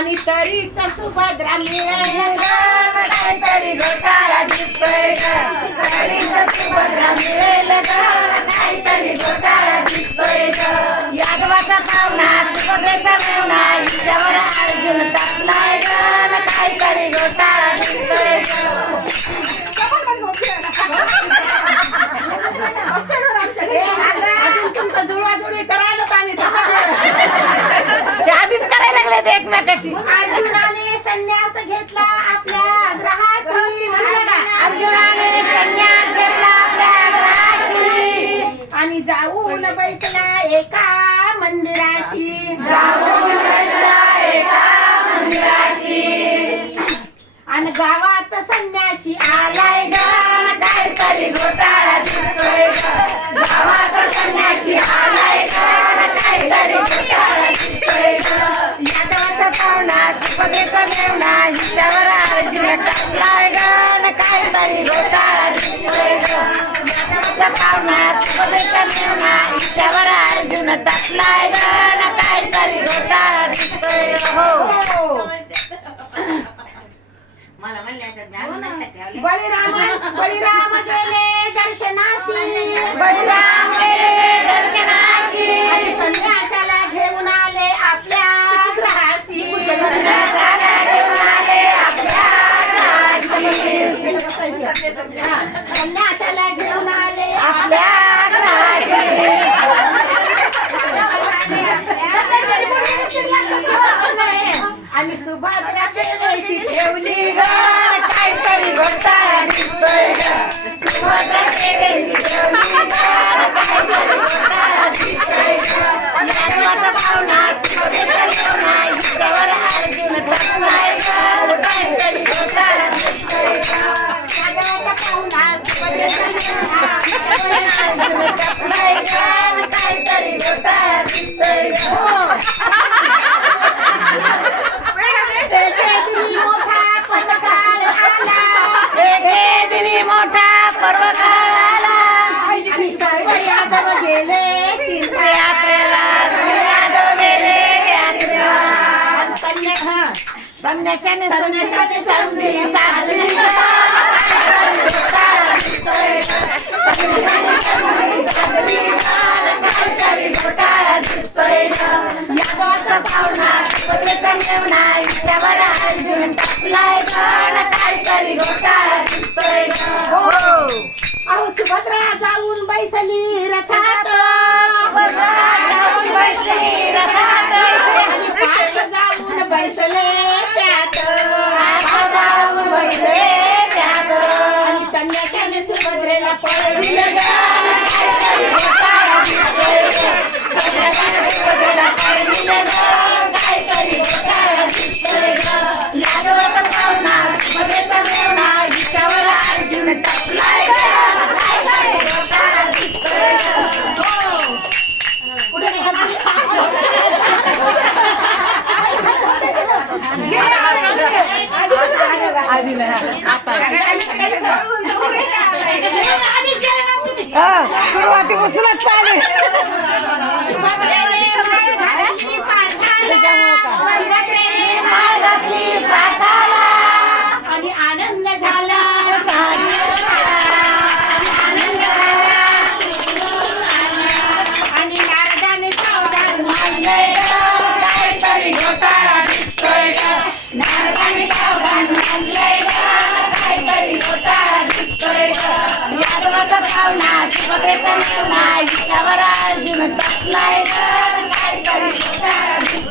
आणि तरीच सुभद्रा मिळेल काहीतरी घोटाळा दिसतोय तरीच सुभद्रा मिळेल काहीतरी घोटाळा दिसतोय यादवाचा पाहुणा सुभद्रेचा मेवणा हिच्यावर अर्जुन टाकलाय काहीतरी घोटाळा दिसतोय अजून तुमचं जुळवाजुळवी करायला का आम्ही आधीच करायला लागले ते एकमेकाची अर्जुनाने संन्यास घेतला आपल्या ग्रहाशी अर्जुनाने संन्यास घेतला आपल्या ग्रहाशी आणि जाऊन बैसला एका मंदिराशी जाऊन बैसला एका मंदिराशी आणि गावात संन्याशी आलाय गाण काहीतरी घोटाळा दिसतोय गावात संन्याशी आलाय गाण काहीतरी घोटाळा दिसतोय यादवाचा पाहुणा सुभद्रेचा मेवणा हिच्यावर अर्जुन टाकलाय गाण काहीतरी घोटाळा दिसतोय यादवाचा पाहुणा सुभद्रेचा मेवणा हिच्यावर अर्जुन टाकलाय गाण काहीतरी घोटाळा दिसतोय हो बळीराम गेले दर्शनासी बळीराम गेले दर्शनासी आणि संन्यासाला घेऊन आले आपल्या ग्रहासी संन्यासाला घेऊन आले आपल्या ग्रहासी संन्यासाला घेऊन आले आपल्या ग्रहासी आणि सुभद्रा सेवेची ठेवली काहीतरी घोटाळा दिसतोय सुभद्रा सेवेची ठेवली काहीतरी घोटाळा दिसतोय यादवाचा पाहुणा सुभद्रेचा मेवणा हिच्यावर अर्जुन टाकलाय काहीतरी घोटाळा दिसतोय यादवाचा पाहुणा सुभद्रेचा मेवणा हिच्यावर अर्जुन टाकलाय काहीतरी घोटाळा दिसतोय मोठा पर्व काळ आला आणि सर्व यादव गेले तीर्थयात्रेला यादव गेले यात्रेला संन्याशाने संधी साधली काहीतरी घोटाळा दिसतोय यादवाचा पाहुणा सुभद्रेचा मेवणा हिच्यावर अर्जुन टाकलाय काहीतरी घोटाळा दिसतोय अहो सुभद्रा जाऊन बैसली रथात जाऊन बैसली रथात आणि पाच जाऊन बैसले त्यात जाऊन बैसले त्यात आणि संन्याशाने सुभद्रेला पळविलं काहीतरी घोटाळा दिसतोय संन्याशाने सुभद्रेला पळविलं काहीतरी घोटाळा दिसतोय यादवाचा पाहुणा सुभद्रेचा मेवणा हिच्यावर अर्जुन टाकलाय काहीतरी घोटाळा दिसतोय सुरुवातीपासूनच चालू आणि आनंद झाला आणि नारदाने सावधान मानलंय काहीतरी घोटाळा दिसतोय नारदाने सावधान मानलंय काहीतरी घोटाळा दिसतोय यादवाचा पाहुणा सुभद्रेचा मेवणा हिच्यावर अर्जुन टाकलाय काहीतरी घोटाळा दिसतोय